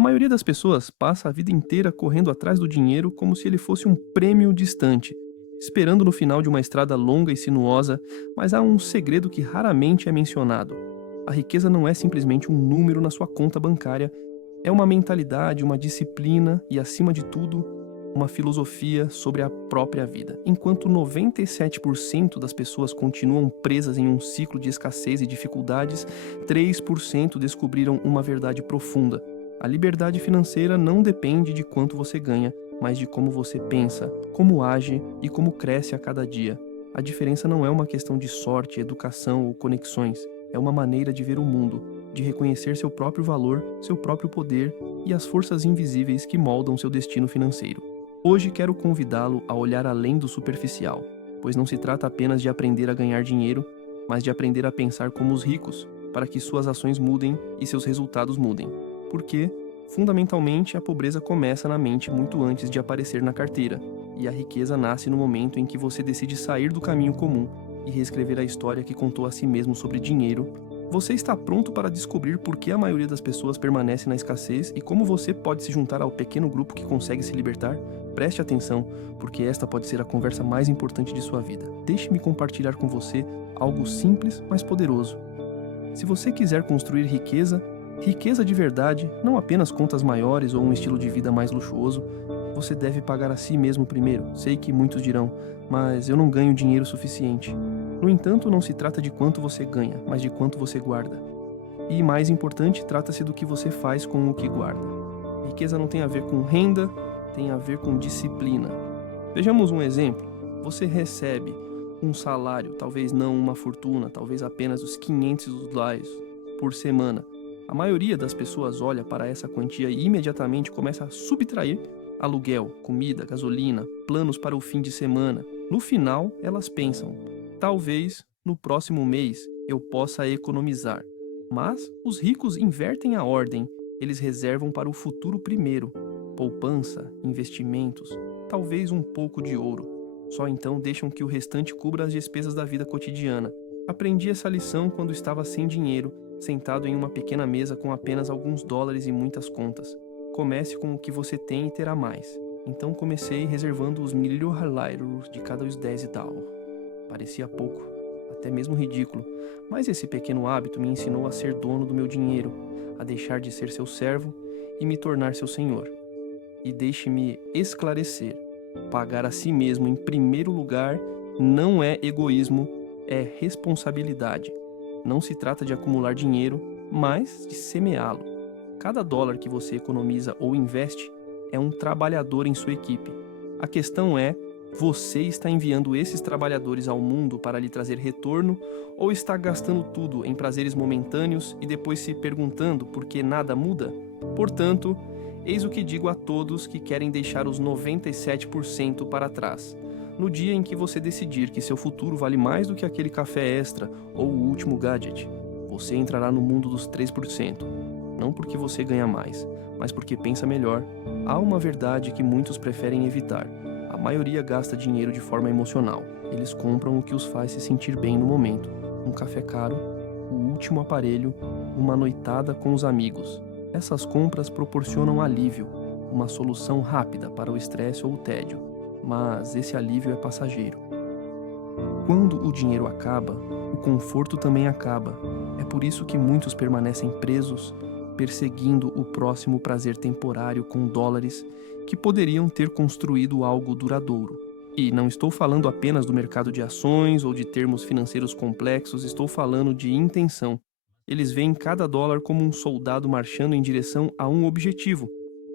A maioria das pessoas passa a vida inteira correndo atrás do dinheiro como se ele fosse um prêmio distante, esperando no final de uma estrada longa e sinuosa, mas há um segredo que raramente é mencionado. A riqueza não é simplesmente um número na sua conta bancária, é uma mentalidade, uma disciplina e, acima de tudo, uma filosofia sobre a própria vida. Enquanto 97% das pessoas continuam presas em um ciclo de escassez e dificuldades, 3% descobriram uma verdade profunda. A liberdade financeira não depende de quanto você ganha, mas de como você pensa, como age e como cresce a cada dia. A diferença não é uma questão de sorte, educação ou conexões. É uma maneira de ver o mundo, de reconhecer seu próprio valor, seu próprio poder e as forças invisíveis que moldam seu destino financeiro. Hoje quero convidá-lo a olhar além do superficial, pois não se trata apenas de aprender a ganhar dinheiro, mas de aprender a pensar como os ricos, para que suas ações mudem e seus resultados mudem. Porque, fundamentalmente, a pobreza começa na mente muito antes de aparecer na carteira, e a riqueza nasce no momento em que você decide sair do caminho comum e reescrever a história que contou a si mesmo sobre dinheiro. Você está pronto para descobrir por que a maioria das pessoas permanece na escassez e como você pode se juntar ao pequeno grupo que consegue se libertar? Preste atenção, porque esta pode ser a conversa mais importante de sua vida. Deixe-me compartilhar com você algo simples, mas poderoso. Se você quiser construir riqueza, riqueza de verdade, não apenas contas maiores ou um estilo de vida mais luxuoso, você deve pagar a si mesmo primeiro. Sei que muitos dirão, mas eu não ganho dinheiro suficiente. No entanto, não se trata de quanto você ganha, mas de quanto você guarda. E, mais importante, trata-se do que você faz com o que guarda. Riqueza não tem a ver com renda, tem a ver com disciplina. Vejamos um exemplo. Você recebe um salário, talvez não uma fortuna, talvez apenas os $500 por semana. A maioria das pessoas olha para essa quantia e imediatamente começa a subtrair aluguel, comida, gasolina, planos para o fim de semana. No final, elas pensam, talvez no próximo mês eu possa economizar. Mas os ricos invertem a ordem, eles reservam para o futuro primeiro. Poupança, investimentos, talvez um pouco de ouro. Só então deixam que o restante cubra as despesas da vida cotidiana. Aprendi essa lição quando estava sem dinheiro, sentado em uma pequena mesa com apenas alguns dólares e muitas contas. Comece com o que você tem e terá mais. Então comecei reservando os $1.000 de cada os 10 e tal. Parecia pouco, até mesmo ridículo, mas esse pequeno hábito me ensinou a ser dono do meu dinheiro, a deixar de ser seu servo e me tornar seu senhor. E deixe-me esclarecer, pagar a si mesmo em primeiro lugar não é egoísmo, é responsabilidade. Não se trata de acumular dinheiro, mas de semeá-lo. Cada dólar que você economiza ou investe é um trabalhador em sua equipe. A questão é, você está enviando esses trabalhadores ao mundo para lhe trazer retorno ou está gastando tudo em prazeres momentâneos e depois se perguntando por que nada muda? Portanto, eis o que digo a todos que querem deixar os 97% para trás. No dia em que você decidir que seu futuro vale mais do que aquele café extra ou o último gadget, você entrará no mundo dos 3%. Não porque você ganha mais, mas porque pensa melhor. Há uma verdade que muitos preferem evitar. A maioria gasta dinheiro de forma emocional. Eles compram o que os faz se sentir bem no momento. Um café caro, o último aparelho, uma noitada com os amigos. Essas compras proporcionam alívio, uma solução rápida para o estresse ou o tédio. Mas esse alívio é passageiro. Quando o dinheiro acaba, o conforto também acaba. É por isso que muitos permanecem presos, perseguindo o próximo prazer temporário com dólares que poderiam ter construído algo duradouro. E não estou falando apenas do mercado de ações ou de termos financeiros complexos, estou falando de intenção. Eles veem cada dólar como um soldado marchando em direção a um objetivo: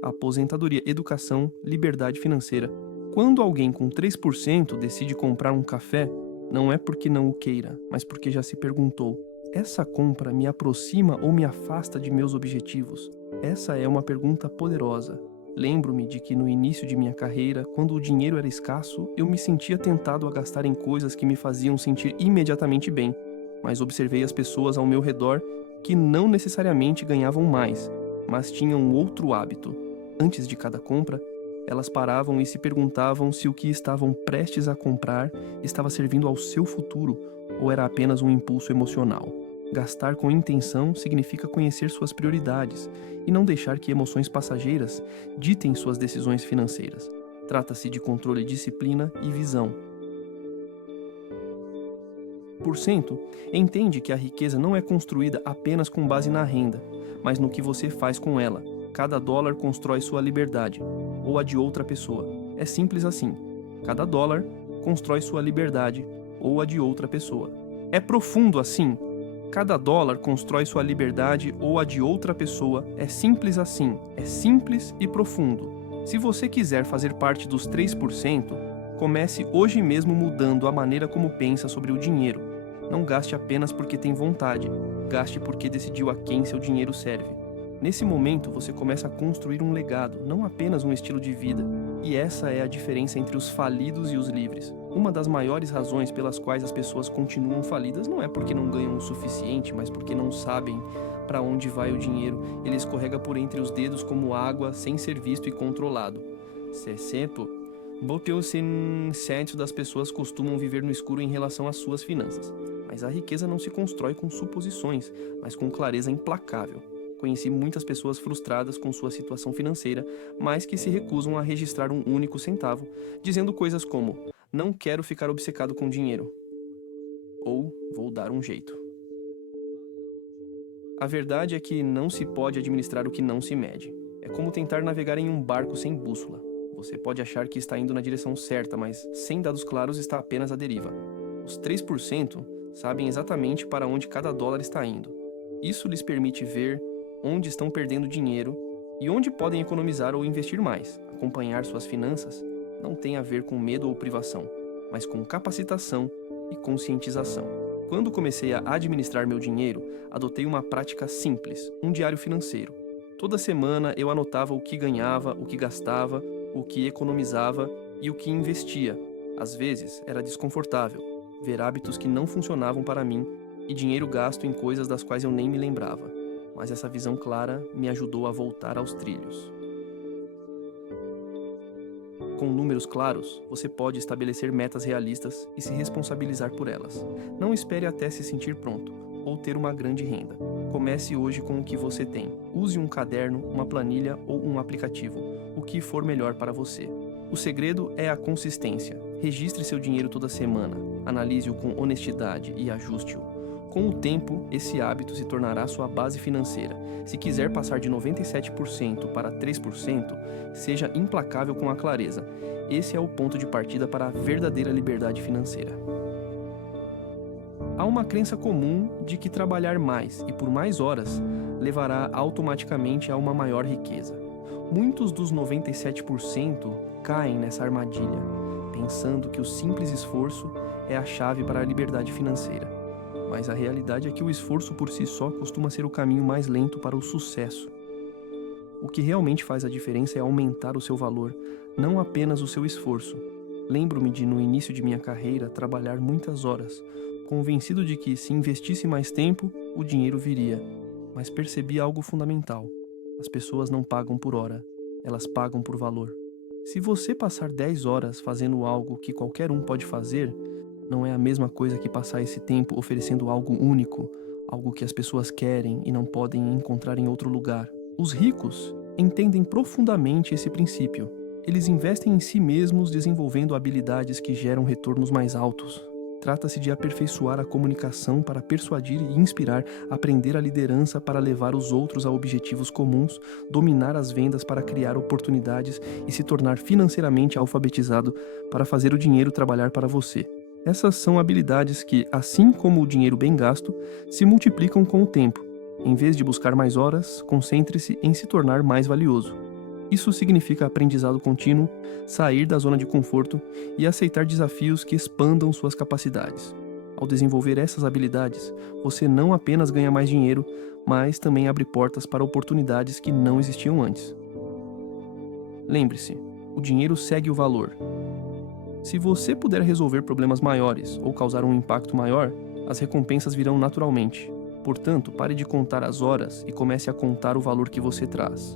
a aposentadoria, educação, liberdade financeira. Quando alguém com 3% decide comprar um café, não é porque não o queira, mas porque já se perguntou: essa compra me aproxima ou me afasta de meus objetivos? Essa é uma pergunta poderosa. Lembro-me de que no início de minha carreira, quando o dinheiro era escasso, eu me sentia tentado a gastar em coisas que me faziam sentir imediatamente bem, mas observei as pessoas ao meu redor que não necessariamente ganhavam mais, mas tinham outro hábito. Antes de cada compra, elas paravam e se perguntavam se o que estavam prestes a comprar estava servindo ao seu futuro ou era apenas um impulso emocional. Gastar com intenção significa conhecer suas prioridades e não deixar que emoções passageiras ditem suas decisões financeiras. Trata-se de controle, disciplina e visão. Por cento, entende que a riqueza não é construída apenas com base na renda, mas no que você faz com ela. Cada dólar constrói sua liberdade, ou a de outra pessoa. É simples assim. Cada dólar constrói sua liberdade, ou a de outra pessoa. É profundo assim. Cada dólar constrói sua liberdade ou a de outra pessoa. É simples assim. É simples e profundo. Se você quiser fazer parte dos 3%, comece hoje mesmo mudando a maneira como pensa sobre o dinheiro. Não gaste apenas porque tem vontade. Gaste porque decidiu a quem seu dinheiro serve. Nesse momento, você começa a construir um legado, não apenas um estilo de vida. E essa é a diferença entre os falidos e os livres. Uma das maiores razões pelas quais as pessoas continuam falidas não é porque não ganham o suficiente, mas porque não sabem para onde vai o dinheiro. Ele escorrega por entre os dedos como água, sem ser visto e controlado. 60. Porque os 100% das pessoas costumam viver no escuro em relação às suas finanças. Mas a riqueza não se constrói com suposições, mas com clareza implacável. Conheci muitas pessoas frustradas com sua situação financeira, mas que se recusam a registrar um único centavo, dizendo coisas como: não quero ficar obcecado com dinheiro, ou vou dar um jeito. A verdade é que não se pode administrar o que não se mede. É como tentar navegar em um barco sem bússola. Você pode achar que está indo na direção certa, mas sem dados claros está apenas à deriva. Os 3% sabem exatamente para onde cada dólar está indo. Isso lhes permite ver onde estão perdendo dinheiro e onde podem economizar ou investir mais. Acompanhar suas finanças não tem a ver com medo ou privação, mas com capacitação e conscientização. Quando comecei a administrar meu dinheiro, adotei uma prática simples, um diário financeiro. Toda semana eu anotava o que ganhava, o que gastava, o que economizava e o que investia. Às vezes era desconfortável ver hábitos que não funcionavam para mim e dinheiro gasto em coisas das quais eu nem me lembrava. Mas essa visão clara me ajudou a voltar aos trilhos. Com números claros, você pode estabelecer metas realistas e se responsabilizar por elas. Não espere até se sentir pronto ou ter uma grande renda. Comece hoje com o que você tem. Use um caderno, uma planilha ou um aplicativo, o que for melhor para você. O segredo é a consistência. Registre seu dinheiro toda semana, analise-o com honestidade e ajuste-o. Com o tempo, esse hábito se tornará sua base financeira. Se quiser passar de 97% para 3%, seja implacável com a clareza. Esse é o ponto de partida para a verdadeira liberdade financeira. Há uma crença comum de que trabalhar mais e por mais horas levará automaticamente a uma maior riqueza. Muitos dos 97% caem nessa armadilha, pensando que o simples esforço é a chave para a liberdade financeira. Mas a realidade é que o esforço por si só costuma ser o caminho mais lento para o sucesso. O que realmente faz a diferença é aumentar o seu valor, não apenas o seu esforço. Lembro-me de, no início de minha carreira, trabalhar muitas horas, convencido de que, se investisse mais tempo, o dinheiro viria. Mas percebi algo fundamental. As pessoas não pagam por hora, elas pagam por valor. Se você passar 10 horas fazendo algo que qualquer um pode fazer, não é a mesma coisa que passar esse tempo oferecendo algo único, algo que as pessoas querem e não podem encontrar em outro lugar. Os ricos entendem profundamente esse princípio. Eles investem em si mesmos desenvolvendo habilidades que geram retornos mais altos. Trata-se de aperfeiçoar a comunicação para persuadir e inspirar, aprender a liderança para levar os outros a objetivos comuns, dominar as vendas para criar oportunidades e se tornar financeiramente alfabetizado para fazer o dinheiro trabalhar para você. Essas são habilidades que, assim como o dinheiro bem gasto, se multiplicam com o tempo. Em vez de buscar mais horas, concentre-se em se tornar mais valioso. Isso significa aprendizado contínuo, sair da zona de conforto e aceitar desafios que expandam suas capacidades. Ao desenvolver essas habilidades, você não apenas ganha mais dinheiro, mas também abre portas para oportunidades que não existiam antes. Lembre-se, o dinheiro segue o valor. Se você puder resolver problemas maiores ou causar um impacto maior, as recompensas virão naturalmente. Portanto, pare de contar as horas e comece a contar o valor que você traz.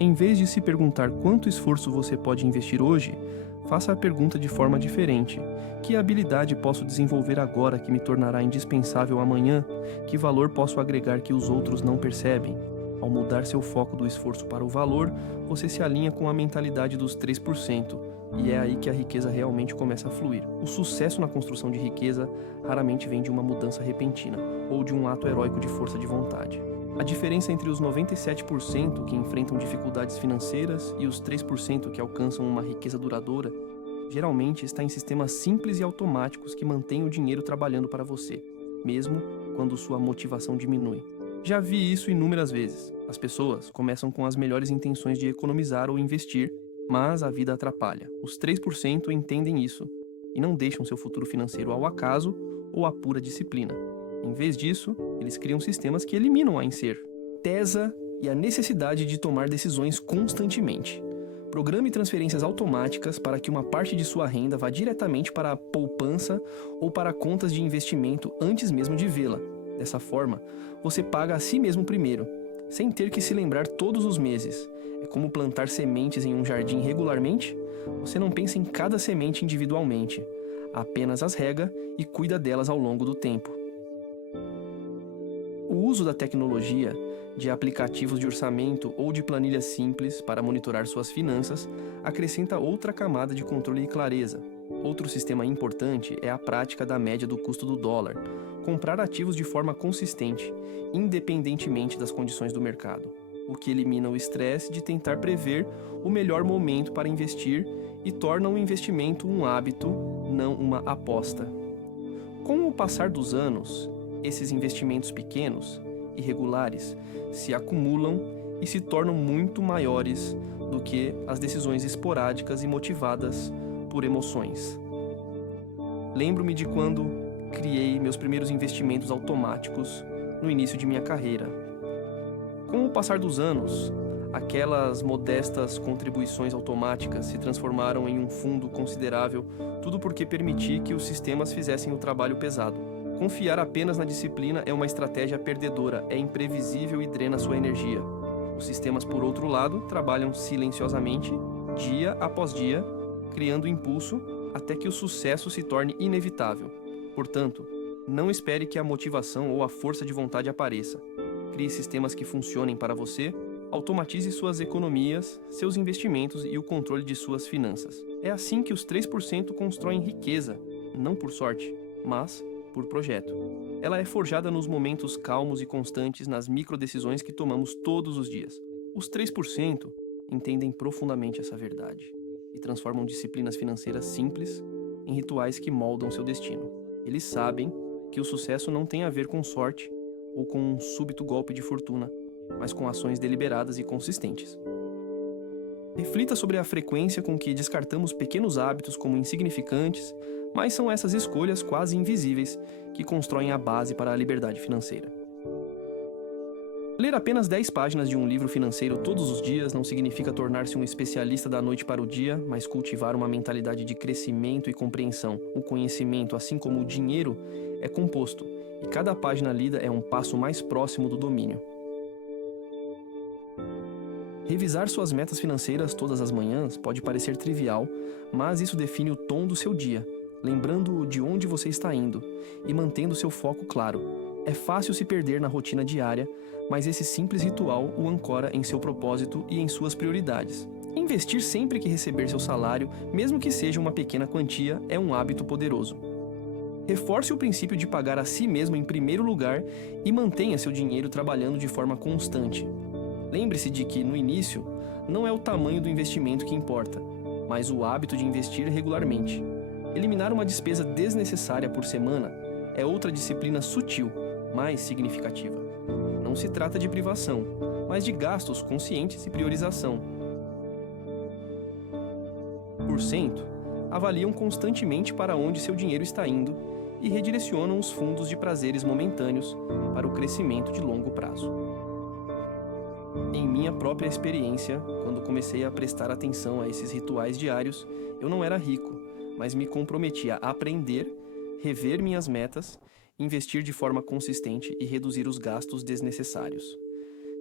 Em vez de se perguntar quanto esforço você pode investir hoje, Faça a pergunta de forma diferente. Que habilidade posso desenvolver agora que me tornará indispensável amanhã? Que valor posso agregar que os outros não percebem? Ao mudar seu foco do esforço para o valor, você se alinha com a mentalidade dos 3%, e é aí que a riqueza realmente começa a fluir. O sucesso na construção de riqueza raramente vem de uma mudança repentina ou de um ato heróico de força de vontade. A diferença entre os 97% que enfrentam dificuldades financeiras e os 3% que alcançam uma riqueza duradoura geralmente está em sistemas simples e automáticos que mantêm o dinheiro trabalhando para você, mesmo quando sua motivação diminui. Já vi isso inúmeras vezes. As pessoas começam com as melhores intenções de economizar ou investir, mas a vida atrapalha. Os 3% entendem isso e não deixam seu futuro financeiro ao acaso ou à pura disciplina. Em vez disso, eles criam sistemas que eliminam a incerteza e a necessidade de tomar decisões constantemente. Programe transferências automáticas para que uma parte de sua renda vá diretamente para a poupança ou para contas de investimento antes mesmo de vê-la. Dessa forma, você paga a si mesmo primeiro, sem ter que se lembrar todos os meses. É como plantar sementes em um jardim regularmente? Você não pensa em cada semente individualmente, apenas as rega e cuida delas ao longo do tempo. O uso da tecnologia, de aplicativos de orçamento ou de planilhas simples para monitorar suas finanças, acrescenta outra camada de controle e clareza. Outro sistema importante é a prática da média do custo do dólar. Comprar ativos de forma consistente, independentemente das condições do mercado, o que elimina o estresse de tentar prever o melhor momento para investir e torna o investimento um hábito, não uma aposta. Com o passar dos anos, esses investimentos pequenos, irregulares, se acumulam e se tornam muito maiores do que as decisões esporádicas e motivadas por emoções. Lembro-me de quando criei meus primeiros investimentos automáticos no início de minha carreira. Com o passar dos anos, aquelas modestas contribuições automáticas se transformaram em um fundo considerável, tudo porque permiti que os sistemas fizessem o trabalho pesado. Confiar apenas na disciplina é uma estratégia perdedora, é imprevisível e drena sua energia. Os sistemas, por outro lado, trabalham silenciosamente, dia após dia, criando impulso até que o sucesso se torne inevitável. Portanto, não espere que a motivação ou a força de vontade apareça. Crie sistemas que funcionem para você, automatize suas economias, seus investimentos e o controle de suas finanças. É assim que os 3% constroem riqueza, não por sorte, mas por projeto. Ela é forjada nos momentos calmos e constantes, nas microdecisões que tomamos todos os dias. Os 3% entendem profundamente essa verdade e transformam disciplinas financeiras simples em rituais que moldam seu destino. Eles sabem que o sucesso não tem a ver com sorte ou com um súbito golpe de fortuna, mas com ações deliberadas e consistentes. Reflita sobre a frequência com que descartamos pequenos hábitos como insignificantes, mas são essas escolhas quase invisíveis que constroem a base para a liberdade financeira. Ler apenas 10 páginas de um livro financeiro todos os dias não significa tornar-se um especialista da noite para o dia, mas cultivar uma mentalidade de crescimento e compreensão. O conhecimento, assim como o dinheiro, é composto, e cada página lida é um passo mais próximo do domínio. Revisar suas metas financeiras todas as manhãs pode parecer trivial, mas isso define o tom do seu dia, lembrando de onde você está indo e mantendo seu foco claro. É fácil se perder na rotina diária, mas esse simples ritual o ancora em seu propósito e em suas prioridades. Investir sempre que receber seu salário, mesmo que seja uma pequena quantia, é um hábito poderoso. Reforce o princípio de pagar a si mesmo em primeiro lugar e mantenha seu dinheiro trabalhando de forma constante. Lembre-se de que, no início, não é o tamanho do investimento que importa, mas o hábito de investir regularmente. Eliminar uma despesa desnecessária por semana é outra disciplina sutil, mas significativa. Não se trata de privação, mas de gastos conscientes e priorização. Por cento, avaliam constantemente para onde seu dinheiro está indo e redirecionam os fundos de prazeres momentâneos para o crescimento de longo prazo. Em minha própria experiência, quando comecei a prestar atenção a esses rituais diários, eu não era rico, mas me comprometi a aprender, rever minhas metas, investir de forma consistente e reduzir os gastos desnecessários.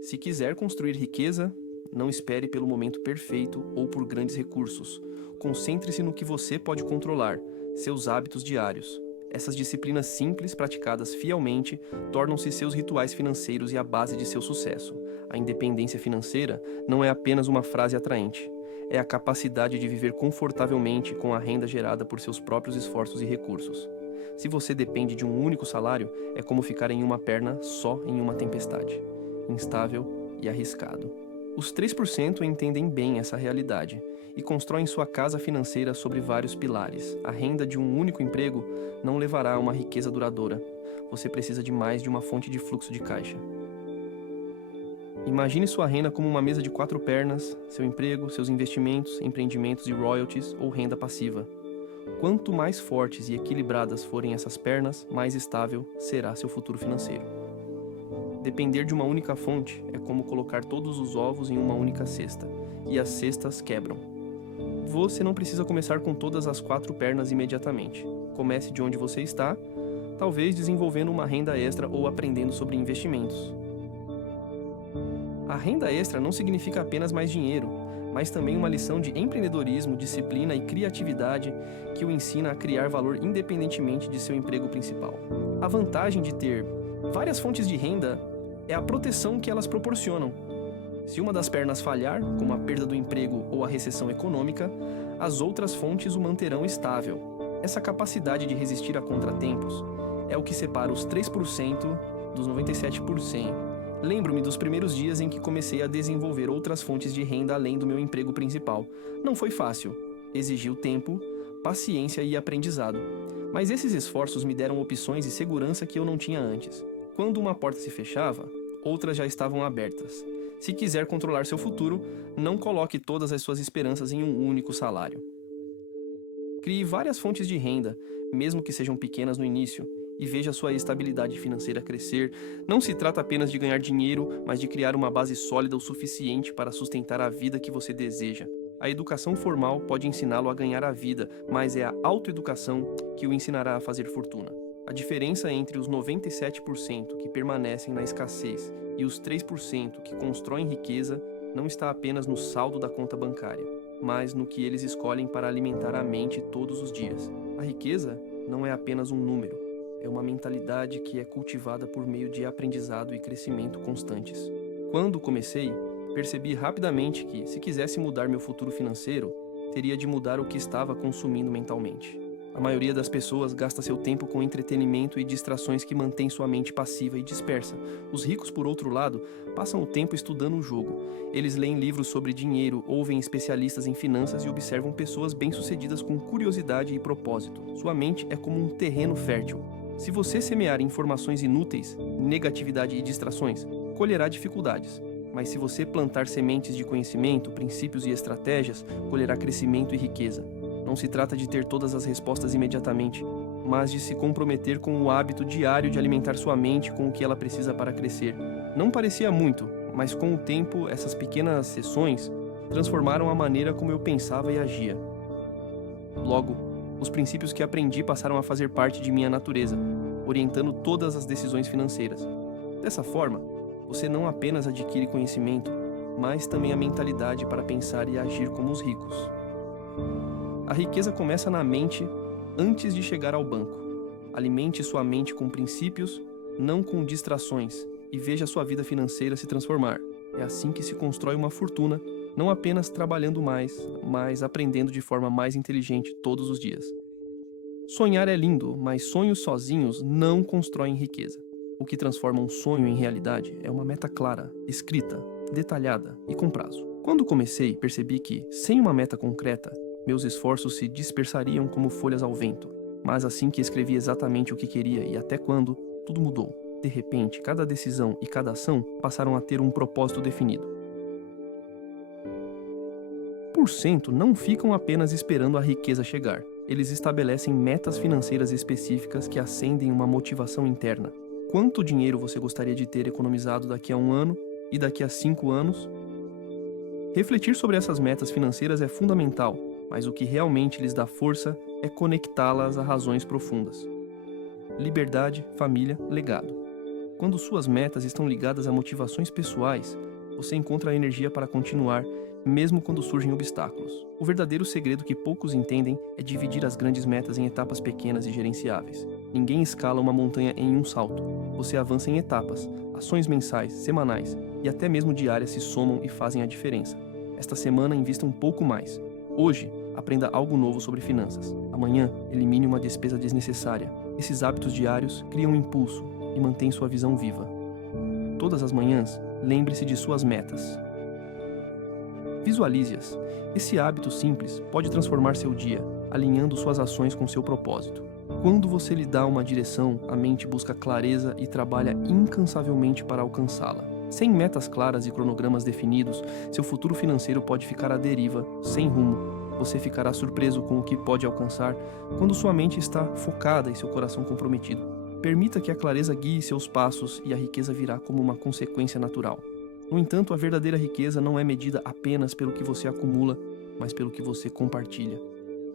Se quiser construir riqueza, não espere pelo momento perfeito ou por grandes recursos. concentre-se no que você pode controlar, seus hábitos diários. Essas disciplinas simples, praticadas fielmente, tornam-se seus rituais financeiros e a base de seu sucesso. A independência financeira não é apenas uma frase atraente. É a capacidade de viver confortavelmente com a renda gerada por seus próprios esforços e recursos. Se você depende de um único salário, é como ficar em uma perna só em uma tempestade. Instável e arriscado. Os 3% entendem bem essa realidade e constroem sua casa financeira sobre vários pilares. A renda de um único emprego não levará a uma riqueza duradoura. Você precisa de mais de uma fonte de fluxo de caixa. Imagine sua renda como uma mesa de 4 pernas, seu emprego, seus investimentos, empreendimentos e royalties ou renda passiva. Quanto mais fortes e equilibradas forem essas pernas, mais estável será seu futuro financeiro. Depender de uma única fonte é como colocar todos os ovos em uma única cesta, e as cestas quebram. Você não precisa começar com todas as 4 pernas imediatamente. Comece de onde você está, talvez desenvolvendo uma renda extra ou aprendendo sobre investimentos. A renda extra não significa apenas mais dinheiro, mas também uma lição de empreendedorismo, disciplina e criatividade que o ensina a criar valor independentemente de seu emprego principal. A vantagem de ter várias fontes de renda é a proteção que elas proporcionam. Se uma das pernas falhar, como a perda do emprego ou a recessão econômica, as outras fontes o manterão estável. Essa capacidade de resistir a contratempos é o que separa os 3% dos 97%. Lembro-me dos primeiros dias em que comecei a desenvolver outras fontes de renda além do meu emprego principal. Não foi fácil. Exigiu tempo, paciência e aprendizado. Mas esses esforços me deram opções e segurança que eu não tinha antes. Quando uma porta se fechava, outras já estavam abertas. Se quiser controlar seu futuro, não coloque todas as suas esperanças em um único salário. Crie várias fontes de renda, mesmo que sejam pequenas no início, e veja sua estabilidade financeira crescer. Não se trata apenas de ganhar dinheiro, mas de criar uma base sólida o suficiente para sustentar a vida que você deseja. A educação formal pode ensiná-lo a ganhar a vida, mas é a autoeducação que o ensinará a fazer fortuna. A diferença entre os 97% que permanecem na escassez e os 3% que constroem riqueza não está apenas no saldo da conta bancária, mas no que eles escolhem para alimentar a mente todos os dias. A riqueza não é apenas um número, é uma mentalidade que é cultivada por meio de aprendizado e crescimento constantes. Quando comecei, percebi rapidamente que, se quisesse mudar meu futuro financeiro, teria de mudar o que estava consumindo mentalmente. A maioria das pessoas gasta seu tempo com entretenimento e distrações que mantêm sua mente passiva e dispersa. Os ricos, por outro lado, passam o tempo estudando o jogo. Eles leem livros sobre dinheiro, ouvem especialistas em finanças e observam pessoas bem-sucedidas com curiosidade e propósito. Sua mente é como um terreno fértil. Se você semear informações inúteis, negatividade e distrações, colherá dificuldades. Mas se você plantar sementes de conhecimento, princípios e estratégias, colherá crescimento e riqueza. Não se trata de ter todas as respostas imediatamente, mas de se comprometer com o hábito diário de alimentar sua mente com o que ela precisa para crescer. Não parecia muito, mas com o tempo, essas pequenas sessões transformaram a maneira como eu pensava e agia. Logo, os princípios que aprendi passaram a fazer parte de minha natureza, orientando todas as decisões financeiras. Dessa forma, você não apenas adquire conhecimento, mas também a mentalidade para pensar e agir como os ricos. A riqueza começa na mente antes de chegar ao banco. Alimente sua mente com princípios, não com distrações, e veja sua vida financeira se transformar. É assim que se constrói uma fortuna, não apenas trabalhando mais, mas aprendendo de forma mais inteligente todos os dias. Sonhar é lindo, mas sonhos sozinhos não constroem riqueza. O que transforma um sonho em realidade é uma meta clara, escrita, detalhada e com prazo. Quando comecei, percebi que, sem uma meta concreta, meus esforços se dispersariam como folhas ao vento. Mas assim que escrevi exatamente o que queria e até quando, tudo mudou. De repente, cada decisão e cada ação passaram a ter um propósito definido. 1% não ficam apenas esperando a riqueza chegar. Eles estabelecem metas financeiras específicas que acendem uma motivação interna. Quanto dinheiro você gostaria de ter economizado daqui a 1 ano e daqui a 5 anos? Refletir sobre essas metas financeiras é fundamental, mas o que realmente lhes dá força é conectá-las a razões profundas. Liberdade, família, legado. Quando suas metas estão ligadas a motivações pessoais, você encontra a energia para continuar, mesmo quando surgem obstáculos. O verdadeiro segredo que poucos entendem é dividir as grandes metas em etapas pequenas e gerenciáveis. Ninguém escala uma montanha em um salto. Você avança em etapas, ações mensais, semanais e até mesmo diárias se somam e fazem a diferença. Esta semana invista um pouco mais. Hoje, aprenda algo novo sobre finanças. Amanhã, elimine uma despesa desnecessária. Esses hábitos diários criam impulso e mantêm sua visão viva. Todas as manhãs, lembre-se de suas metas. Visualize-as. Esse hábito simples pode transformar seu dia, alinhando suas ações com seu propósito. Quando você lhe dá uma direção, a mente busca clareza e trabalha incansavelmente para alcançá-la. Sem metas claras e cronogramas definidos, seu futuro financeiro pode ficar à deriva, sem rumo. Você ficará surpreso com o que pode alcançar quando sua mente está focada e seu coração comprometido. Permita que a clareza guie seus passos e a riqueza virá como uma consequência natural. No entanto, a verdadeira riqueza não é medida apenas pelo que você acumula, mas pelo que você compartilha.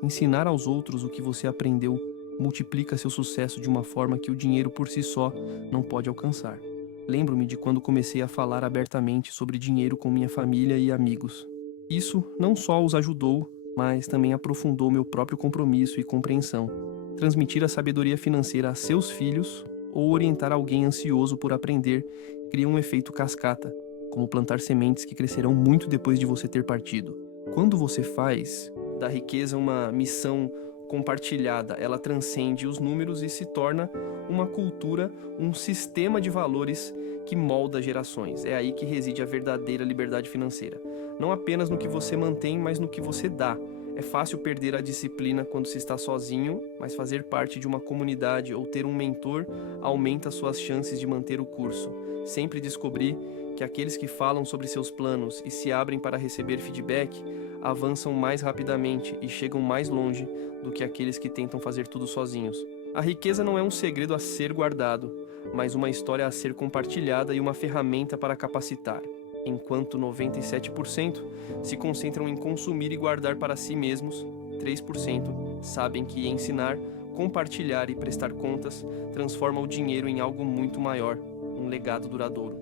Ensinar aos outros o que você aprendeu multiplica seu sucesso de uma forma que o dinheiro por si só não pode alcançar. Lembro-me de quando comecei a falar abertamente sobre dinheiro com minha família e amigos. Isso não só os ajudou, mas também aprofundou meu próprio compromisso e compreensão. Transmitir a sabedoria financeira a seus filhos ou orientar alguém ansioso por aprender cria um efeito cascata, como plantar sementes que crescerão muito depois de você ter partido. Quando você faz da riqueza uma missão compartilhada, ela transcende os números e se torna uma cultura, um sistema de valores que molda gerações. É aí que reside a verdadeira liberdade financeira. Não apenas no que você mantém, mas no que você dá. É fácil perder a disciplina quando se está sozinho, mas fazer parte de uma comunidade ou ter um mentor aumenta suas chances de manter o curso. Sempre descobri que aqueles que falam sobre seus planos e se abrem para receber feedback avançam mais rapidamente e chegam mais longe do que aqueles que tentam fazer tudo sozinhos. A riqueza não é um segredo a ser guardado, mas uma história a ser compartilhada e uma ferramenta para capacitar. Enquanto 97% se concentram em consumir e guardar para si mesmos, 3% sabem que ensinar, compartilhar e prestar contas transforma o dinheiro em algo muito maior, um legado duradouro.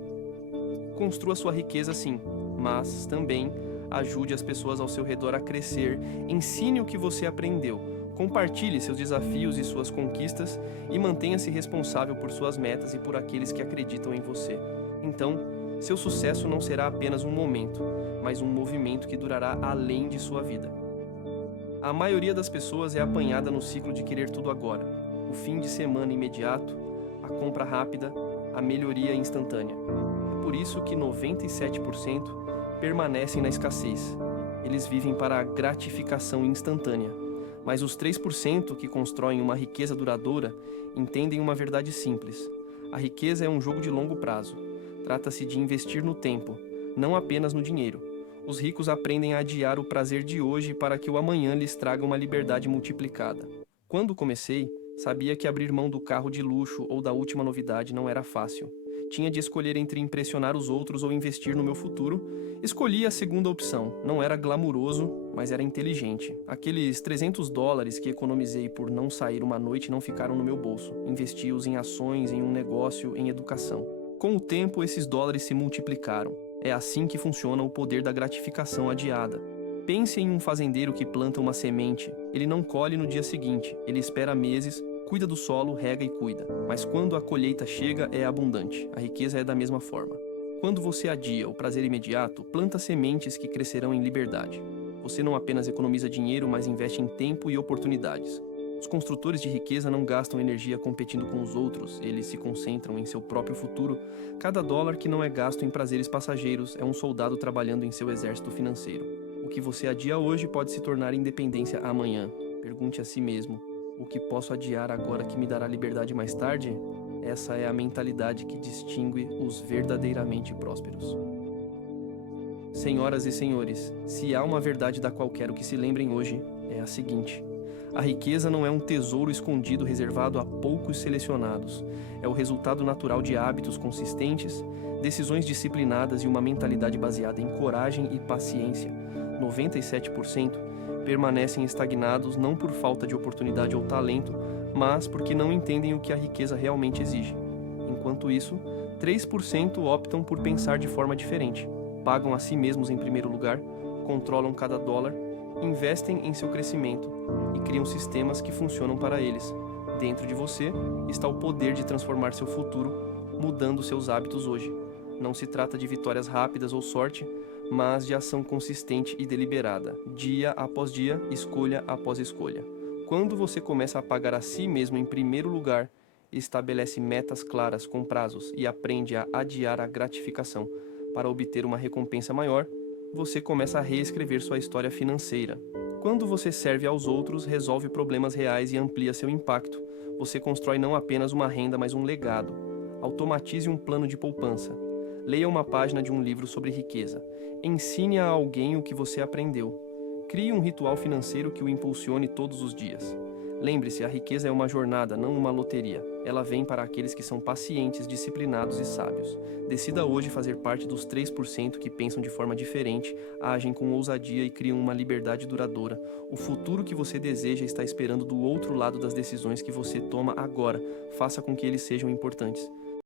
Construa sua riqueza sim, mas também ajude as pessoas ao seu redor a crescer, ensine o que você aprendeu, compartilhe seus desafios e suas conquistas e mantenha-se responsável por suas metas e por aqueles que acreditam em você. Então, seu sucesso não será apenas um momento, mas um movimento que durará além de sua vida. A maioria das pessoas é apanhada no ciclo de querer tudo agora, o fim de semana imediato, a compra rápida, a melhoria instantânea. Por isso que 97% permanecem na escassez. Eles vivem para a gratificação instantânea. Mas os 3% que constroem uma riqueza duradoura entendem uma verdade simples. A riqueza é um jogo de longo prazo. Trata-se de investir no tempo, não apenas no dinheiro. Os ricos aprendem a adiar o prazer de hoje para que o amanhã lhes traga uma liberdade multiplicada. Quando comecei, sabia que abrir mão do carro de luxo ou da última novidade não era fácil. Tinha de escolher entre impressionar os outros ou investir no meu futuro. Escolhi a segunda opção. Não era glamuroso, mas era inteligente. Aqueles $300 que economizei por não sair uma noite não ficaram no meu bolso. Investi-os em ações, em um negócio, em educação. Com o tempo, esses dólares se multiplicaram. É assim que funciona o poder da gratificação adiada. Pense em um fazendeiro que planta uma semente. Ele não colhe no dia seguinte. Ele espera meses, cuida do solo, rega e cuida. Mas quando a colheita chega, é abundante. A riqueza é da mesma forma. Quando você adia o prazer imediato, planta sementes que crescerão em liberdade. Você não apenas economiza dinheiro, mas investe em tempo e oportunidades. Os construtores de riqueza não gastam energia competindo com os outros, eles se concentram em seu próprio futuro. Cada dólar que não é gasto em prazeres passageiros é um soldado trabalhando em seu exército financeiro. O que você adia hoje pode se tornar independência amanhã. Pergunte a si mesmo: o que posso adiar agora que me dará liberdade mais tarde? Essa é a mentalidade que distingue os verdadeiramente prósperos. Senhoras e senhores, se há uma verdade da qual quero que se lembrem hoje, é a seguinte: a riqueza não é um tesouro escondido reservado a poucos selecionados. É o resultado natural de hábitos consistentes, decisões disciplinadas e uma mentalidade baseada em coragem e paciência. 97% permanecem estagnados não por falta de oportunidade ou talento, mas porque não entendem o que a riqueza realmente exige. Enquanto isso, 3% optam por pensar de forma diferente. Pagam a si mesmos em primeiro lugar, controlam cada dólar, investem em seu crescimento e criam sistemas que funcionam para eles. Dentro de você está o poder de transformar seu futuro, mudando seus hábitos hoje. Não se trata de vitórias rápidas ou sorte, mas de ação consistente e deliberada, dia após dia, escolha após escolha. Quando você começa a pagar a si mesmo em primeiro lugar, estabelece metas claras com prazos e aprende a adiar a gratificação para obter uma recompensa maior, você começa a reescrever sua história financeira. Quando você serve aos outros, resolve problemas reais e amplia seu impacto. Você constrói não apenas uma renda, mas um legado. Automatize um plano de poupança. Leia uma página de um livro sobre riqueza. Ensine a alguém o que você aprendeu. Crie um ritual financeiro que o impulsione todos os dias. Lembre-se, a riqueza é uma jornada, não uma loteria. Ela vem para aqueles que são pacientes, disciplinados e sábios. Decida hoje fazer parte dos 3% que pensam de forma diferente, agem com ousadia e criam uma liberdade duradoura. O futuro que você deseja está esperando do outro lado das decisões que você toma agora. Faça com que eles sejam importantes.